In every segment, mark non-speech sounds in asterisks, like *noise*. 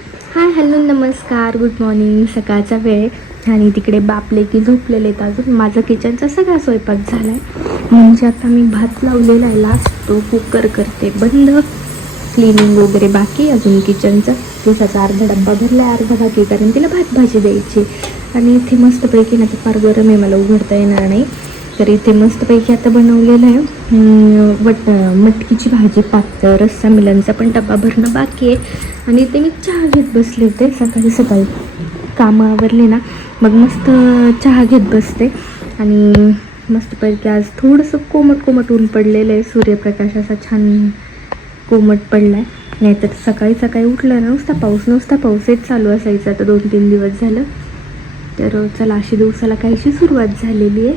हाय hello नमस्कार good morning सकाळचा वेळ. आणि तिकडे बापले की झोपलेले आहेत अजून. माझा किचनचा सगळा स्वयंपाक झाला आहे म्हणजे आता मी भात लावलेला आहे. लास्ट तो कुकर करते. बंद. क्लिनिंग वगैरे बाकी अजून किचनचा दिवसाचा अर्धा डब्बा भरला आहे अर्धा बाकी कारण तिला भात भाजी द्यायची आणि इथे मस्तपैकी ना ते फार गरम आहे. मला उघडता येणार नाही. तर इथे मस्तपैकी आता बनवलेलं आहे. वट मटकीची भाजी पातळ रस्सा मिलनचा पण डबा भरणं बाकी आहे. आणि इथे मी चहा घेत बसले होते. सकाळी सकाळी कामं आवरले ना मग मस्त चहा घेत बसते. आणि मस्तपैकी आज थोडंसं कोमट कोमट ऊन पडलेलं आहे. सूर्यप्रकाश असा छान कोमट पडला आहे नाहीतर सकाळी सकाळी उठलं ना नुसता पाऊस नुसता पाऊसच चालू असायचा. आता दोन तीन दिवस झालं. तर चला अशी दिवसाला काहीशी सुरुवात झालेली आहे.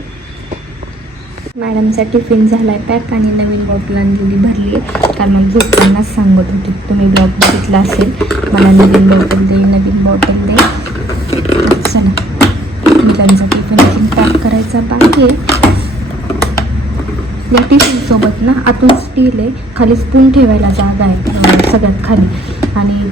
मॅडमचा टिफिन झाला आहे पॅक आणि नवीन बॉटल आणलेली भरली. आहे कारण मग झोपतानाच सांगत होती तुम्ही ब्लॉग बघितला असेल मला नवीन बॉटल दे नवीन बॉटल दे. चला त्यांचा टिफिन अजून पॅक करायचा बाकी आहे. या टिफिनसोबत ना आतून स्टील आहे खाली स्पून ठेवायला जागा आहे सगळ्यात खाली. आणि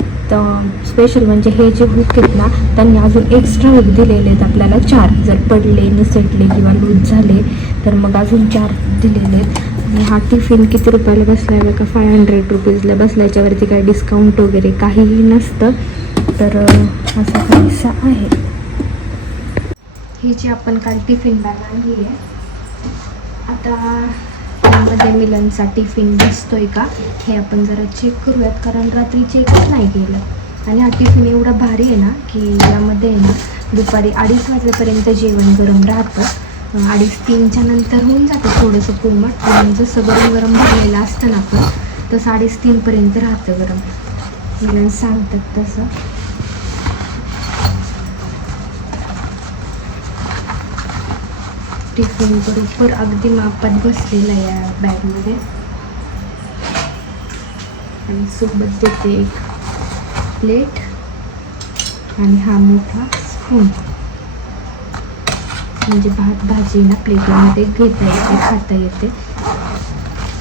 स्पेशल म्हणजे हे जे हुक आहेत ना त्यांनी अजून एक्स्ट्रा हुक दिलेले आहेत आपल्याला. चार जर पडले निसटले किंवा लूज झाले तर मग अजून चार दिलेले आहेत. आणि हा टिफिन किती रुपयाला बसला आहे फाय हंड्रेड रुपीजला बसल्याच्यावरती काही डिस्काउंट वगैरे काहीही नसतं. तर असा काहीसा आहे. ही जी आपण काल टिफिन बॅग आणली आहे आता त्यामध्ये मिलनचा टिफिन दिसतोय का? हे आपण जरा चेक करूयात कारण रात्री चेकच नाही केलं. आणि हा टिफिन एवढा भारी आहे ना की यामध्ये आहे ना दुपारी अडीच वाजेपर्यंत जेवण गरम राहतं. अडीच तीनच्या नंतर होऊन जातं थोडंसं कोमट आणि जसं गरम गरम भरलेलं असतं ना आपण तसं अडीच तीनपर्यंत राहतं गरम. मिलन सांगतात तसं. टिफिन बरोबर अगदी मापात बसलेला आहे या बॅगमध्ये. आणि सोबत देते एक प्लेट आणि हा मोठा स्पून. म्हणजे भात भाजी ना प्लेटमध्ये घेता येते खाता येते.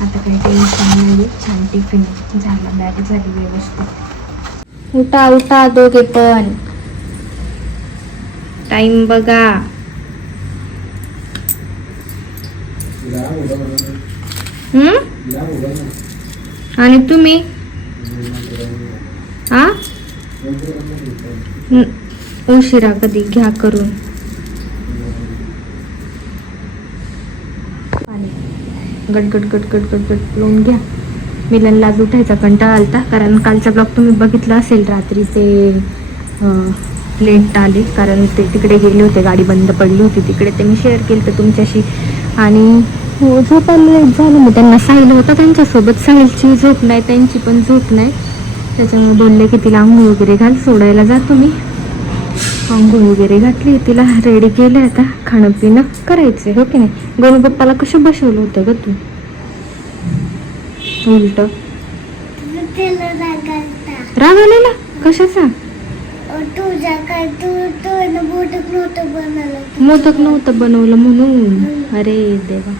आता काही टेन्शन नाही छान टिफिन झाला बॅग झाली व्यवस्थित. उठा उठा दोघे पण. टाइम बघा. हम्म? आणि तुम्ही? हा उशिरा कधी घ्या करून. गटगट गटगट गटगट लावून घ्या. मिलनला आज उठायचा कंटाळा आलता कारण कालचा ब्लॉग तुम्ही बघितला असेल रात्री ते लेट आले कारण ते तिकडे गेले होते गाडी बंद पडली होती तिकडे ते मी शेअर केलं तर तुमच्याशी. आणि हो झोपायला लेट झालं मी त्यांना साहिल होता. त्यांच्यासोबत साहिलची झोप नाही त्यांची पण झोप नाही. त्याच्यामुळे बोलले की तिला आंघोळ वगैरे घाल सोडायला जातो मी आंघोळ वगैरे घातली तिला रेडी केलं आता. खाणं पिणं करायचं हो की नाही? गणू पप्पाला कसं बसवलं होतं ग तू? उलट. राग आलेला? कशाचा? मोदक नव्हतं बनवलं. म्हणून. अरे देवा.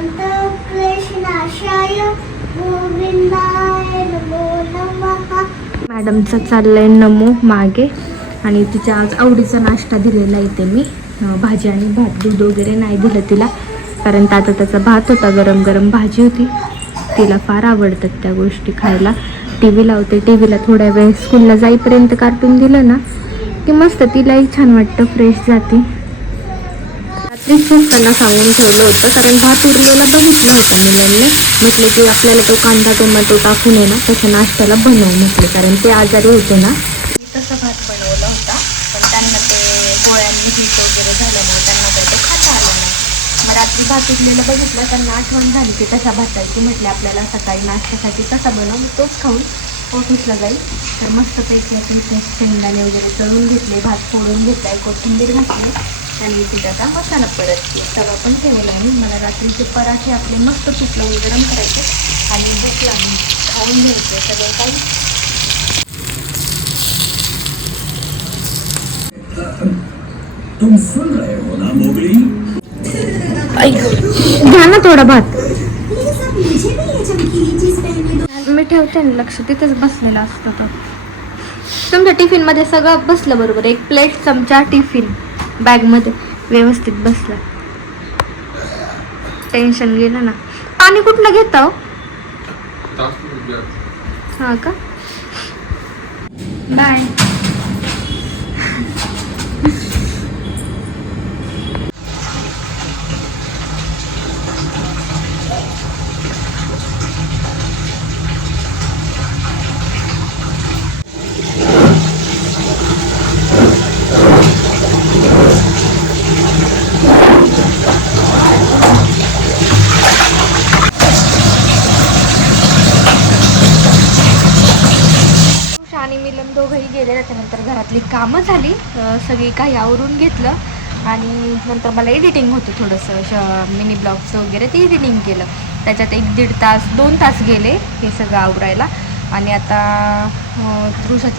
पंत कृष्णाशाय गोविंदाय नमो नमः. मॅडमचं चाललंय नमो मागे आणि तिच्या आज आवडीचा नाश्ता दिलेला इथे मी. भाजी आणि भात दूध वगैरे नाही दिलं तिला. कारण ताजा त्याचा भात होता गरम गरम भाजी होती. तिला फार आवडतात त्या गोष्टी खायला. टी व्ही लावते टी व्हीला थोड्या वेळ स्कूलला जाईपर्यंत कार्टून दिलं ना की मस्त तिलाही छान वाटतं फ्रेश जाते. खूप त्यांना सांगून ठेवलं होतं. कारण भात उरलेला बघितला होता मुलांनी म्हटले की आपल्याला तो कांदा टोमॅटो टाकून आहे ना त्याच्या नाश्त्याला बनव म्हटले. कारण ते आजारी होते ना. तसं भात बनवला होता. पण त्यांना ते पोळ्यांनी पीठ वगैरे झाल्यामुळे त्यांना काही तो खाता आलं नाही. मग रात्री भात उरलेला बघितला त्यांना आठवण झाली की कसा भातायची म्हटले. आपल्याला सकाळी नाश्त्यासाठी तसा बनव तोच खाऊन ऑफिसला जाईल. तर मस्तपैकी आपण शेंगदाणे वगैरे तळून घेतले भात फोडून घेतलाय कोथिंबीर घातली. आणि आता मसाला परत तवा पण ठेवला आहे. मला रात्रीचे पराठे आपले मस्त तूप लावून गरम करायचे आणि भूक लागून खाऊन घ्यायचे. सगळं काही. तुम सुन रहे हो ना मोगली? घ्या ना थोडा भात. मी ठेवते ना लक्ष तिथेच बसलेलं असतं तर तुमच्या टिफिनमध्ये सगळं बसलं बरोबर. एक प्लेट चमचा टिफिन बॅगमध्ये व्यवस्थित बसलं. टेन्शन गेलं ना. पाणी कुठलं घेता हो हा का? बाय आणि मिलन दोघंही गेले आपली कामं झाली सगळी काही आवरून घेतलं आणि नंतर मला एडिटिंग होतं थोडंसं श मिनी ब्लॉगचं वगैरे ते एडिटिंग केलं. त्याच्यात एक दीड तास दोन तास गेले हे सगळं आवरायला आणि आता अं,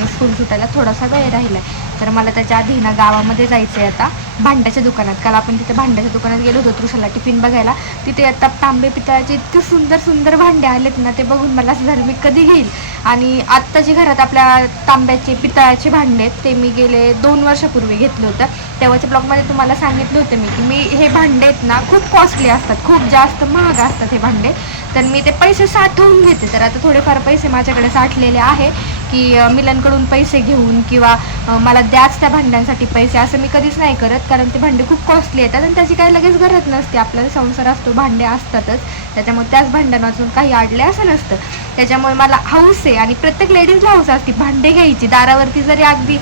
स्कूल सुटायला थोडासा वेळ राहिला आहे तर मला त्याच्या आधी ना गावामध्ये जायचं आहे आता. भांड्याच्या दुकानात. काल आपण तिथे भांड्याच्या दुकानात गेलो होतो तृषाला टिफिन बघायला. तिथे आता तांबे पितळाचे इतके सुंदर सुंदर भांडे आलेत ना ते बघून मला असं झालं मी कधी घेईल? आणि आत्ता जे घरात आपल्या तांब्याचे पितळाचे भांडे आहेत ते मी गेले दोन वर्षापूर्वी घेतलं होतं. तेव्हाच्या ब्लॉगमध्ये तुम्हाला सांगितलं होतं मी की मी हे भांडे आहेत ना खूप कॉस्टली असतात खूप जास्त महाग असतात हे भांडे. तर मी ते पैसे साठवून घेते. तर आता थोडेफार पैसे माझ्याकडे साठलेले आहे. की मिलनकडून पैसे घेऊन किंवा मला द्याच त्या भांड्यांसाठी पैसे असं मी कधीच नाही करत. कारण ते भांडे खूप कॉस्टली येतात आणि त्याची काही लगेच गरज नसते. आपल्याला संसार असतो भांडे असतातच. त्याच्यामुळे त्याच भांड्यांमधून काही आडले असं नसतं. त्याच्यामुळे मला हौस आहे आणि प्रत्येक लेडीजला हौस असते. भांडे घ्यायची दारावरती जरी अगदी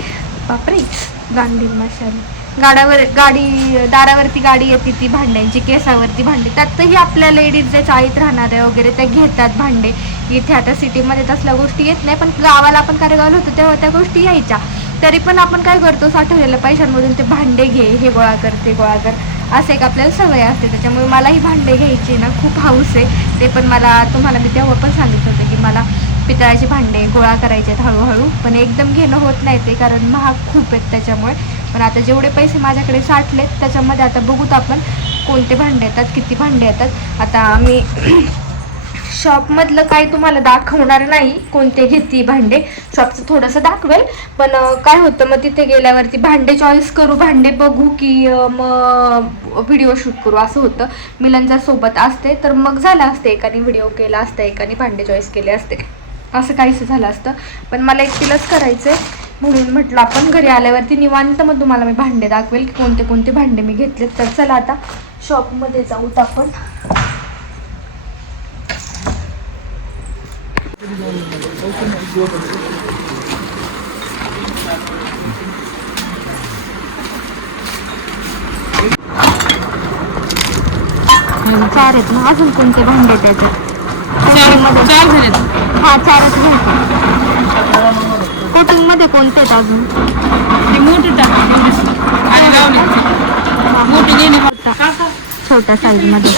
बापरे गांधी मशाली. गाड्यावर गाडी दारावरती गाडी येते ती भांड्यांची केसावरती भांडे. त्यातही आपल्या लेडीज ज्या चाळीत राहणाऱ्या वगैरे त्या घेतात भांडे. इथे आता सिटीमध्ये तसल्या गोष्टी येत नाही पण गावाला आपण कार्यगावला होतो तेव्हा त्या गोष्टी यायच्या. तरी पण आपण काय करतो साठवलेल्या पैशांमधून ते भांडे घे हे गोळा कर ते गोळा कर असं एक आपल्याला सवय असते. त्याच्यामुळे मलाही भांडे घ्यायची ना खूप हाऊस आहे. ते पण मला तुम्हाला मी तेव्हा पण सांगितलं होतं की मला पितळाचे भांडे गोळा करायचे आहेत हळूहळू. पण एकदम घेणं होत नाही ते कारण महाग खूप आहेत त्याच्यामुळे. पण आता जेवढे पैसे माझ्याकडे साठलेत त्याच्यामध्ये आता बघूत आपण कोणते भांडे येतात किती भांडे येतात. आता आम्ही *clears throat* शॉपमधलं काही तुम्हाला दाखवणार नाही कोणते घेते भांडे. शॉपचं थोडंसं दाखवेल. पण काय होतं मग तिथे गेल्यावरती भांडे चॉईस करू भांडे बघू की मग व्हिडिओ शूट करू असं होतं. मिलनच्या सोबत असते तर मग झालं असते एकाने व्हिडिओ केला असता एकाने भांडे चॉईस केले असते. असं काहीसं झालं असतं. पण मला एकटीलाच करायचं आहे म्हणून म्हटलं आपण घरी आल्यावरती निवांत मग तुम्हाला मी भांडे दाखवेल की कोणते कोणते भांडे मी घेतलेत. तर चला आता शॉपमध्ये जाऊत आपण. चार आहेत ना अजून कोणते भांडे त्याच्यात? चार जण आहेत हा चारच घ्यायचे कोटिंगमध्ये कोणते आहेत अजून? ते मोठे टाक. आणि लावले मोठे घेणे छोट्या साईजमध्ये.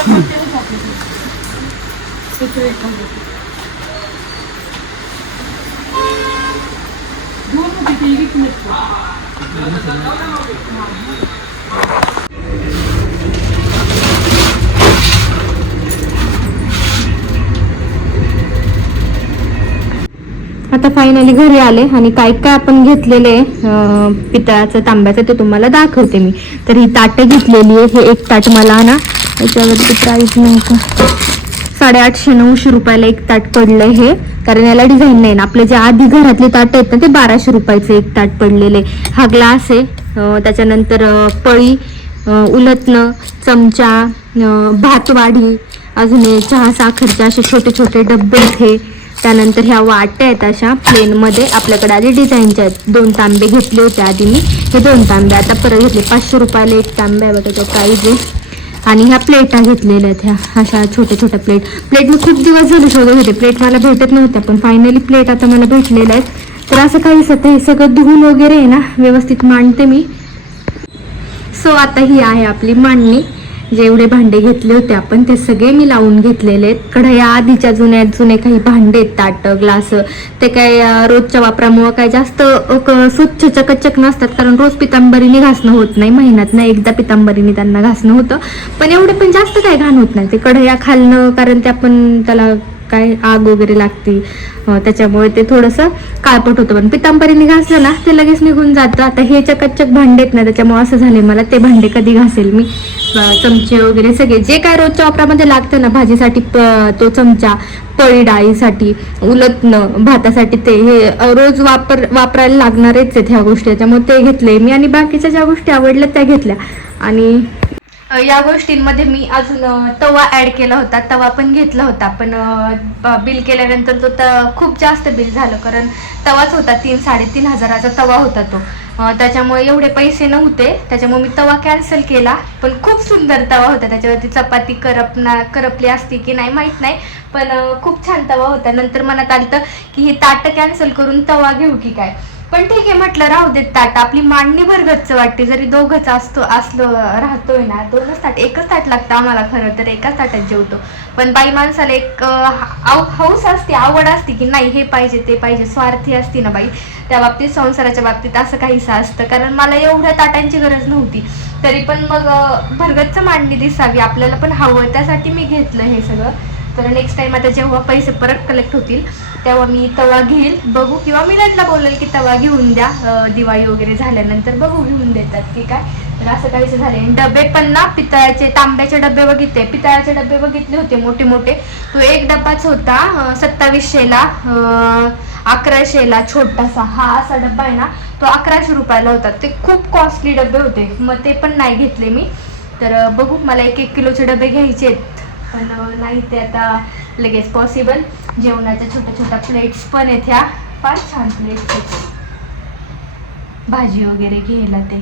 आता फायनली घरी आले आणि काय काय आपण घेतलेले पितळाचं तांब्याचं ते तुम्हाला दाखवते मी. तर ही ताटं घेतलेली आहे हे एक ताट मला ना याच्यावरती प्राईस नव्हतं साडेआठशे नऊशे रुपयाला एक ताट पडलं हे. कारण याला डिझाईन नाही ना. आपले जे आधी घरातले ताट आहेत ना ते बाराशे रुपयाचं एक ताट पडलेले हा ग्लास आहे. त्याच्यानंतर पळी उलटणं चमचा भातवाढी अजून चहा साखरचे असे छोटे छोटे डब्बे आहेत हे. त्यानंतर ह्या वाट्या आहेत अशा प्लेनमध्ये आपल्याकडे आधी डिझाईनच्या आहेत दोन तांबे घेतले होते आधी मी. हे दोन तांबे आता परत घेतले. पाचशे रुपयाला एक तांबे आहे बघा तो प्राईज आहे आणि ह्या प्लेटा घेतलेल्या आहेत ह्या. अशा छोट्या छोट्या प्लेट प्लेट मी खूप दिवस झाले शोधत होते. प्लेट मला भेटत नव्हत्या पण फायनली प्लेट आता मला भेटलेल्या आहेत. तर असं काही सध्या हे सगळं धुवून वगैरे आहे ना व्यवस्थित मांडते मी. सो आता ही आहे आपली मांडणी. जेवढे भांडे घेतले होते आपण ते सगळे मी लावून घेतलेले आहेत. कढया आधीच्या जुन्या जुने काही भांडे आहेत ताटं ग्लास ते काय रोजच्या वापरामुळं काय जास्त क- स्वच्छ चकचक नसतात कारण रोज पितांबरीने घासणं होत नाही महिन्यात ना एकदा पितांबरीने त्यांना घासणं होतं. पण एवढे पण जास्त काय घाण होत नाही ते कढया खालणं कारण ते आपण त्याला काय आग वगैरे लागती. त्याच्यामुळे ते थोडंसं काळपट होतं. पण पितांबरीने घासलं ना ते लगेच निघून जातं. आता हे चकचक भांडे आहेत ना त्याच्यामुळे असं झाले मला ते भांडे कधी घासेल मी. चमचे वगैरे सगळे. जे काय रोजच्या वापरामध्ये लागतं ना भाजीसाठी प- तो चमचा पळी डाळीसाठी उलटणं भातासाठी ते हे रोज वापर वापरायला लागणारेच आहेत ह्या गोष्टी. त्याच्यामुळे ते घेतले मी आणि बाकीच्या ज्या गोष्टी आवडल्या त्या घेतल्या. आणि या गोष्टींमध्ये मी अजून तवा ऍड केला होता. तवा पण घेतला होता. पण बिल केल्यानंतर तो त- खूप जास्त बिल झालं. कारण तवाच होता. तीन साडेतीन हजाराचा तवा होता तो. त्याच्यामुळे एवढे पैसे नव्हते. त्याच्यामुळे मी तवा कॅन्सल केला. पण खूप सुंदर तवा होता. त्याच्यावरती चपाती करपना करपली असती की नाही माहीत नाही. पण खूप छान तवा होता. नंतर मनात आलं की हे ताटं कॅन्सल करून तवा घेऊ की काय? पण ठीक आहे म्हटलं राहू देत ताट. आपली मांडणी भरगतच वाटते. जरी दोघंच असतो असलो राहतोय ना दोनच ताट. एकच ताट लागतं आम्हाला खरं तर एकाच ताटात जेवतो. पण बाई माणसाला एक हौस असते आवड असते की नाही हे पाहिजे ते पाहिजे स्वार्थी असते ना बाई. त्या बाबतीत संसाराच्या बाबतीत असं काहीसं असतं. कारण मला एवढ्या ताटांची गरज नव्हती. तरी पण मग भरगच्च मांडणी दिसावी आपल्याला पण हवं. त्यासाठी मी घेतलं हे सगळं. तर नेक्स्ट टाइम आता जेव्हा पैसे परत कलेक्ट होतील तेव्हा मी तवा घेईल. बघू किंवा मी नटला बोलेल की तवा घेऊन द्या. दिवाळी वगैरे झाल्यानंतर बघू घेऊन देतात की काय. तर असं काहीच झाले डबे पण ना पितळाचे तांब्याचे डबे बघितले. पितळाचे डबे बघितले होते मोठे मोठे तो एक डब्बाच होता सत्तावीसशेला अकराशेला छोटासा. हा असा डब्बा आहे ना तो अकराशे रुपयाला होता. ते खूप कॉस्टली डबे होते. मग ते पण नाही घेतले मी. तर बघू मला एक एक किलोचे डबे घ्यायचे आहेत. पण नाही ते आता लगेच पॉसिबल जेवणाच्या छोट्या छोट्या प्लेट्स पण आहेत ह्या. फार छान प्लेट्स आहेत भाजी वगैरे घ्यायला ते.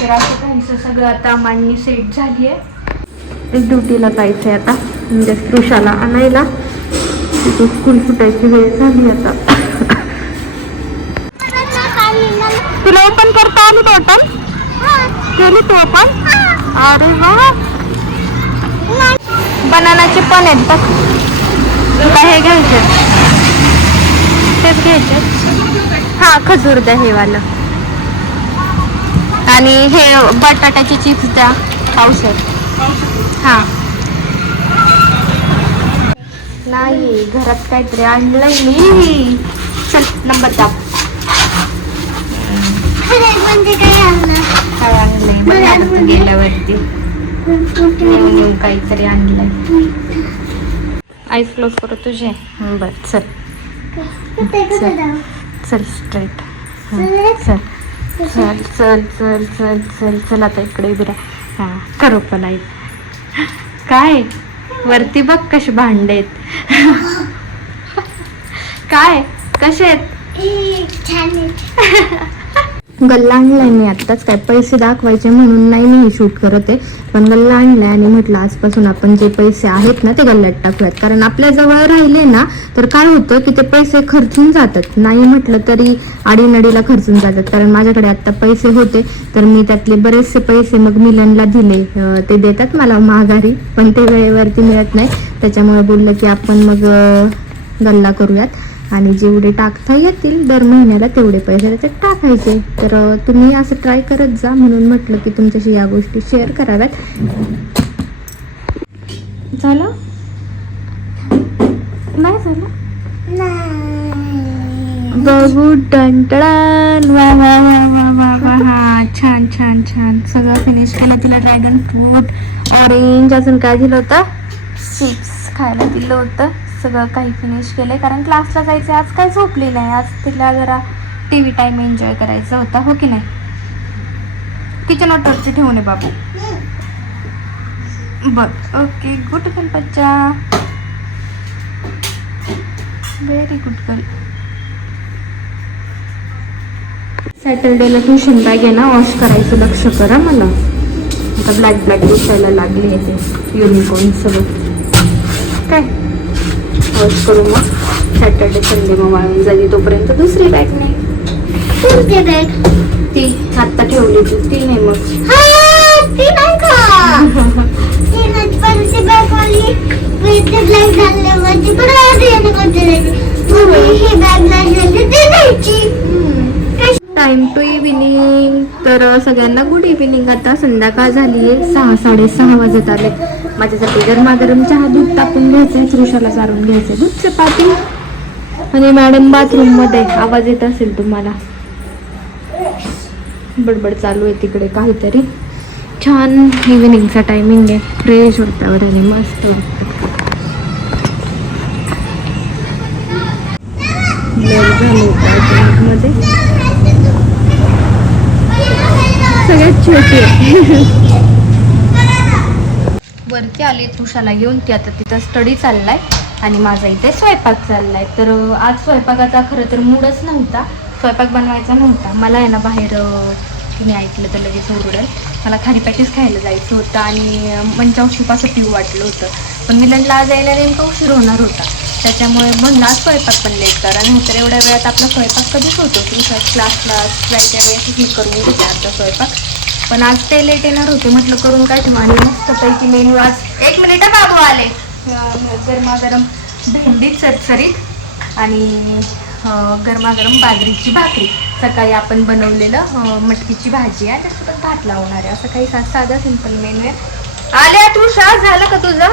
तर असं काहीसं सगळं आता मांडणी सेट झाली आहे. ड्युटीला जायचं आहे आता. म्हणजे स्पृशाला आणायला. तिथे स्कूल सुटायची वेळ झाली आता. तुला ओपन करता आली बॉटल केली तू ओपन अरे वा. बनानाचे पण आहेत बघ. तुला हे घ्यायचे? तेच घ्यायचे. हा खजूर द्या हे वालं. आणि हे बटाट्याची चिप्स द्या. पावसर हा. नाही घरात काहीतरी आणलंय मी. चल नंबर दाब काय आणलं काय आणलंय गेल्यावरती. नेऊ नेऊ काहीतरी आणलंय. आईस क्लोज करू तुझे? बर चल. चल. स्ट्रेट चल चल. चल चल चल चल चल आता इकडे उभी राहा. हा करू पण आई. काय? वरती बघ कसे भांडे आहेत. *laughs* काय? कसे आहेत. *laughs* गल्ला आणलाय मी आत्ताच. काय पैसे दाखवायचे म्हणून नाही मी हे शूट करत आहे. पण गल्ला आणलाय आणि म्हटलं आजपासून आपण जे पैसे आहेत ना ते गल्ल्यात टाकूयात. कारण आपल्या जवळ राहिले ना तर काय होतं की ते पैसे खर्चून जातात. नाही म्हटलं तरी आडीनडीला खर्चून जातात. कारण माझ्याकडे आत्ता पैसे होते तर मी त्यातले बरेचसे पैसे मग मिलनला दिले. ते देतात मला माघारी पण ते वेळेवरती मिळत नाही. त्याच्यामुळे बोललं की आपण मग गल्ला करूयात. आणि जेवढे टाकता येतील दर महिन्याला तेवढे पैसे त्याच्यात टाकायचे. तर तुम्ही असं ट्राय करत जा म्हणून म्हटलं की तुमच्याशी या गोष्टी शेअर कराव्यात. झालं? नाही झालं? नाही. बघू टंटळण वा वा वा वा वा वा हा छान छान छान. सगळं फिनिश केलं तिला ड्रॅगन फ्रूट ऑरेंज अजून काय दिलं होतं? चिप्स खायला दिलं होतं. सगळं काही फिनिश केलं आहे कारण क्लासला जायचं आज काय झोपलेलं आहे? आज तिला जरा टी व्ही टाईम एन्जॉय करायचा होता हो की नाही? किचन ऑटोवरती ठेवून आहे बाबू. बर ओके गुड गणपतच्या व्हेरी गुड गर्ल सॅटरडेला ट्युशन बॅग आहे ना वॉश करायचं लक्ष करा मला. आता ब्लॅक ब्लॅक दिसायला लागले आहे ते युनिकॉर्न सगळं. वॉश करू मग. सॅटर्डे संडे मग वाळून झाली तोपर्यंत. दुसरी बॅग नाही. बॅग ती आत्ता ठेवली ती ती नाही मग bag time time to evening तर सगळ्यांना गुड इव्हिनिंग आता संध्याकाळ झाली आहे. सहा साडेसहा वाजत आले. माझ्यासाठी गरमागरम चहा दूध टाकून घ्यायचंय. तृषाला चारून घ्यायचंय. दूध चपाती. आणि मॅडम बाथरूममध्ये आवाज येत असेल तुम्हाला. बडबड चालू आहे तिकडे काहीतरी. छान इव्हिनिंगचा टायमिंग आहे. फ्रेश होत्यावर आणि मस्त ब्लरमध्ये सगळ्यात छोटी आहे. वरती आली तुषाला घेऊन. ती आता तिचा स्टडी चाललाय आणि माझा इथे स्वयंपाक चाललाय. तर आज स्वयंपाकाचा खरं तर मूडच नव्हता. स्वयंपाक बनवायचा नव्हता. मला आहे ना बाहेर तिने ऐकलं तर लगेच ओरडेल. मला खारी पॅटीस खायला जायचं होतं आणि मंचावशी मंचा पिऊ वाटलं होतं. पण मिलनला जायला नेमका उशीर होणार होता. त्याच्यामुळे मग आज स्वयंपाक पण लेट करा. नाहीतर एवढ्या वेळात आपला स्वयंपाक कधीच होतो? तुमच्या क्लासला जायच्या वेळेस हे करून घेते आजचा स्वयंपाक. पण आज ते लेट येणार होते. म्हटलं करून काय ठेवू आणि मस्तपैकी मेन्यू आज एक मिनिट बाबू आले. गरमागरम भेंडी चरचरीत आणि गरमागरम बाजरीची भाकरी. सकाळी आपण बनवलेलं मटकीची भाजी आहे. त्यासोबत भात लावणार आहे. असं काही सा साधा सिंपल मेन्यू आहे. आल्या तू? तुषा झालं का तुझं?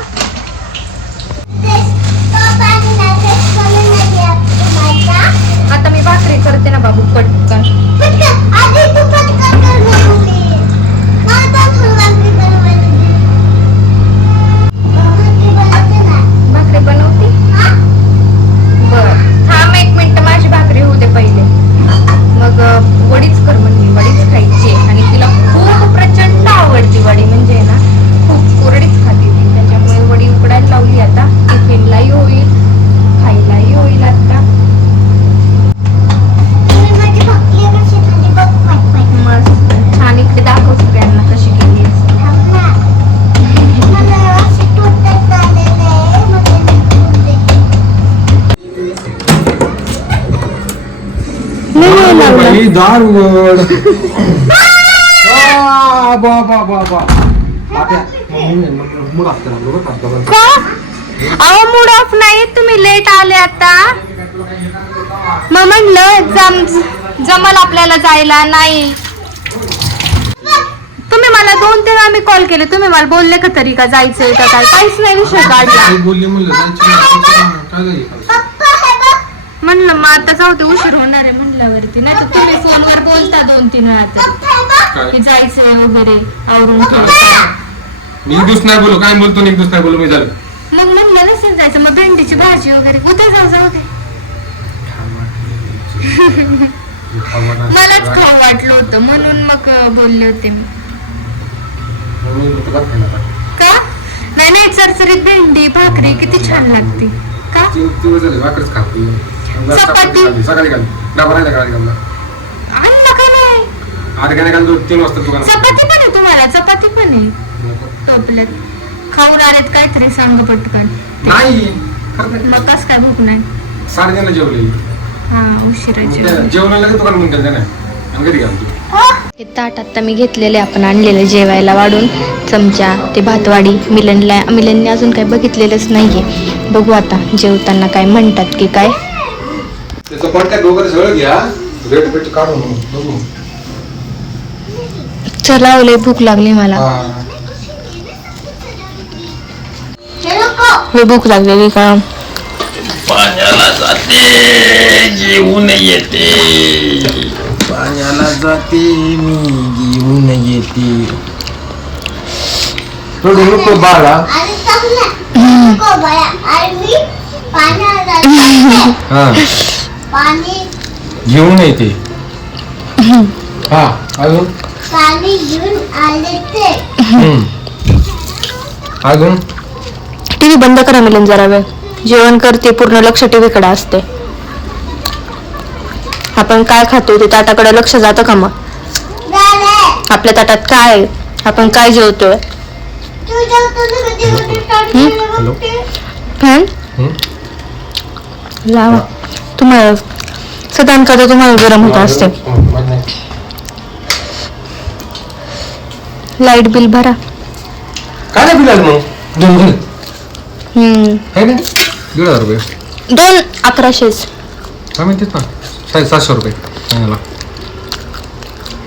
आता मी भाकरी करते ना बाबू पटकन. बाई, *laughs* दार उघड. *laughs* आ, बा बा बा बा. आता मग मूड असतं ना, बरोबर असतं बरोबर. का? अहो मूड ऑफ नाही. तुम्ही लेट आले आता. मग म्हणलं जम जमल आपल्याला जायला? नाही. तुम्ही मला दोन तीन वेळा मी कॉल केले. तुम्ही मला बोलले का तरी का जायचंय? का काय काहीच नाही विषय काढला. बोलली जायचं *laughs* काय झाली? म्हणलं मग आता जाऊ दे उशीर होणार आहे म्हणल्यावरती. नाही तर तुम्ही फोनवर बोलता दोन तीन वेळा तर. काय? की जायचंय वगैरे आवरून ठेवायचं मी एक दिवस नाही बोलू काय बोलतो आणि एक दिवस नाही बोलू मी झालं. मग म्हणलं नसेल जायचं मग भेंडीची भाजी वगैरे. उद्या जाऊ जाऊ दे. मलाच खाऊ वाटलं होतं म्हणून मग अं, बोलले होते मी. का? नाही नाही चरचरीत भेंडी भाकरी किती छान लागते. का? तीन दिवस झाले भाकरच खातो चपाती. सकाळी डबा नाही सकाळी खाल्ला नाही दोन- तीन वाजता चपाती पण आहे तुम्हाला? चपाती पण आहे. टोपल्यात. खाऊन आलेत काहीतरी सांग पटकन. नाही. खरं नाही. मग कस काय भूक नाही? साडेतीनला हा उशिराची जेवणाला दुकान म्हणून गेलं नाही आणि घरी घालतो हे ताट आता मी घेतलेले आपण आणलेलं जेवायला वाढून. चमचा ते भातवाडी मिलनला मिलनने अजून काही बघितलेलंच नाहीये. बघू आता जेवताना काय म्हणतात की काय. त्याचं पडत्यात वगैरे सगळं घ्या. रेट पेट काढून बघू. चला लय भूक लागली मला. हा. लय भूक लागलेली का? पाण्याला जाते जेवून येते. पाण्याला जाते मी घेऊन येते. नको बाळा हा. *laughs* पाणी. घेऊन येते. *laughs* हा अजून? पाणी घेऊन आले ते. हम्म. अजून? टीव्ही बंद करा मिलन जरा वेळ. जेवण करते पूर्ण लक्ष टीव्ही कडे असते. आपण काय खातो ते ताटाकडे लक्ष जातं का मग? झाले. आपल्या ताटात काय आहे? आपण काय जेवतोय? तू कधी? हॅलो. फॅन हम्म. लावा. तुम्हाला सदान का तुम्हाला गरम होत असते. लाइट बिल भरा. काय बिल आलं मग? दोन दोन हम्म. आहे ना दीड हजार रुपये. दोन अकराशेच. काय माहितीच ना साडे सातशे रुपये. महिन्याला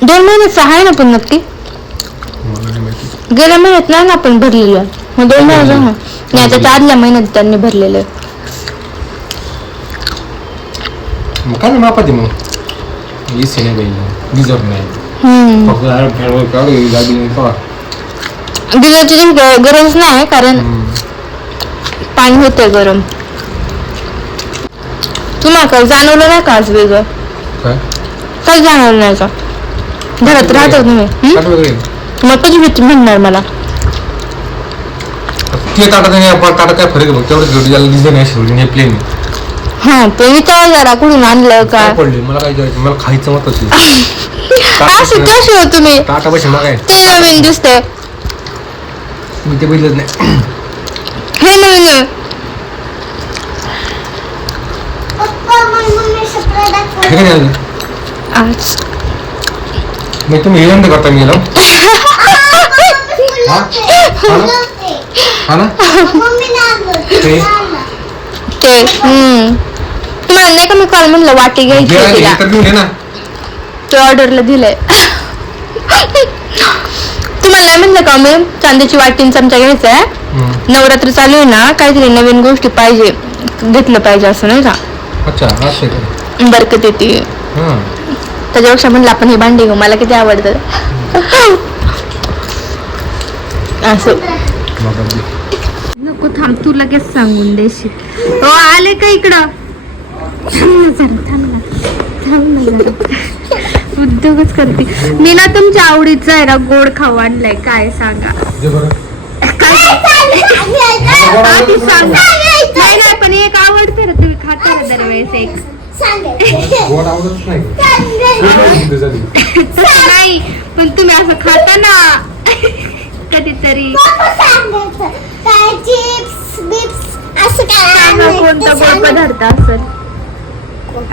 दोन महिन्याचं आहे ना पण नक्की? मला नाही माहिती. गेल्या महिन्यात नाही ना आपण भरलेलं? मग दोन महिन्याचं आहे. नाही त्याच्या आदल्या महिन्यात त्यांनी भरलेलं. मग काय नाही मापा दे मग ए सी नाही पाहिजे गिजर नाही हम्म. फक्त आड फॅनवर काढू गाडी नाही पहा गिजरची काही ग- गरज नाही कारण पाणी होतंय गरम तुम्हाला काय जाणवलं नाही का आज वेगळं काय काय जाणवलं नाही का घरात राहता तुम्ही मग कधी भीती म्हणणार मला ते ताटात आणि आपण काय फरक आहे बघ तेवढं शेवटी याला डिझाईन आहे शेवटी हे प्लेन हा ते विचार जरा कुठून आणलं का? काय पडले? मला काय करायचं मला खायचं मत होती *laughs* अशी कशी हो तुम्ही? टाटा पैसे मला काय ते नवीन दिसतंय. मी ते बघितलंच नाही. हे नवीन आहे. पप्पा मला मम्मी सगळं हे दाखव काय नाही आलं आज. मग तुम्ही हे करता मी गेलो *laughs* हा? हा ना? हा ना? मम्मी ते? ते हम्म. तुम्हाला नाही का मी काल म्हणलं वाटी घ्यायची आहे तिला ते तर घेऊन ये ना ते ऑर्डरला दिलंय. तुम्हाला नाही म्हणलं का मी चांदीची वाटीन चमचा घ्यायचा आहे हम्म. नवरात्र चालू आहे ना काहीतरी नवीन गोष्टी पाहिजे घेतलं पाहिजे असं नाही का? अच्छा असं आहे का? बरकत येते हां त्याच्यापेक्षा म्हणलं आपण हे भांडी घेऊ मला किती आवडतं. असं. नको थांब तू लगेच सांगून देशील. हो आले का इकडं? *laughs* उद्योगच करते. मी ना तुमच्या आवडीचं आहे ना गोड खाऊ आणलाय. काय सांगा? आधी नाही नाही पण एक आवडते ना तुम्ही खाता ना दरवेळेस एक. गोड आवडतच नाही. *laughs* तसं पण तुम्ही असं खाता ना. कधीतरी. काय चिप्स बिप्स असं काय सांगा कोणता गोड? पदार्थ असेल.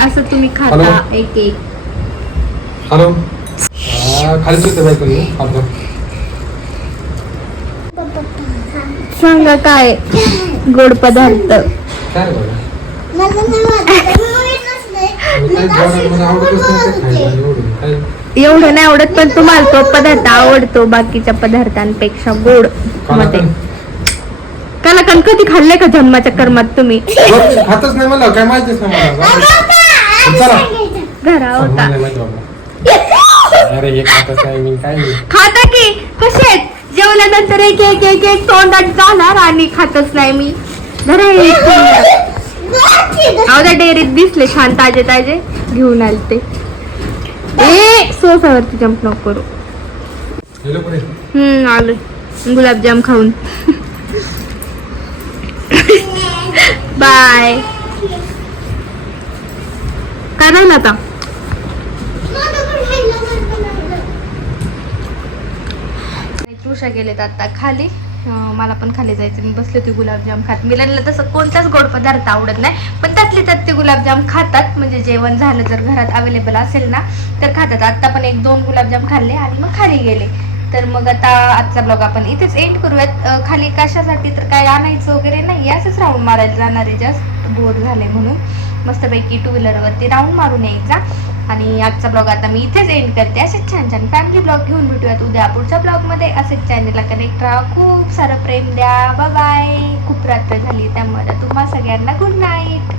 असं तुम्ही खाता? एक एक. हॅलो? बाई कोणी हात धर. सांगा काय गोड पदार्थ. काय? एवढं नाही आवडत पण तुम्हाला तो पदार्थ आवडतो बाकीच्या पदार्थांपेक्षा गोड. मध्ये कलाकंद कधी खाल्ले का जन्माच्या कर्मात तुम्ही? खातच नाही मला काय माहितीच नाही मला चला. घरा होता. मला नाही माहिती बाबा. अरे हे खातच नाही मी काय खाता की? कसे आहेत? जेवल्यानंतर एक एक एक एक तोंडात जाणार आणि खातच नाही मी. घरा डेअरीत दिसले छान ताजे ताजे. घेऊन आले ते ए सोफ्यावरती जंप नको करू. हम्म आलोय. गुलाबजाम खाऊन. बाय. काय राहिलं आता? तृषा गेलेत आता खाली. मला पण खाली जायचं मी बसले ते गुलाबजाम खात. मिलनला तसं कोणताच गोड पदार्थ आवडत नाही पण त्यातले त्यात ते गुलाबजाम खातात. म्हणजे जेवण झालं जर घरात अवेलेबल असेल ना तर खातात. आत्ता पण एक दोन गुलाबजाम खाल्ले आणि मग खाली गेले. तर मग आता आजचा ब्लॉग आपण इथेच एंड करूयात. खाली कशासाठी तर काय आणायचं वगैरे नाही असंच राऊंड मारायला जाणार आहे. जास्त बोर झाले म्हणून. मस्तपैकी टू व्हीलरवरती राऊंड मारून यायचा. आणि आजचा ब्लॉग आता मी इथेच एंड करते. असेच छान छान फॅमिली ब्लॉग घेऊन भेटूयात. उद्या पुढच्या ब्लॉगमध्ये असेच चॅनलला कनेक्ट राहा. खूप सारं प्रेम द्या. बाय खूप रात्र झाली. त्यामुळे आता तुम्हा सगळ्यांना गुड नाईट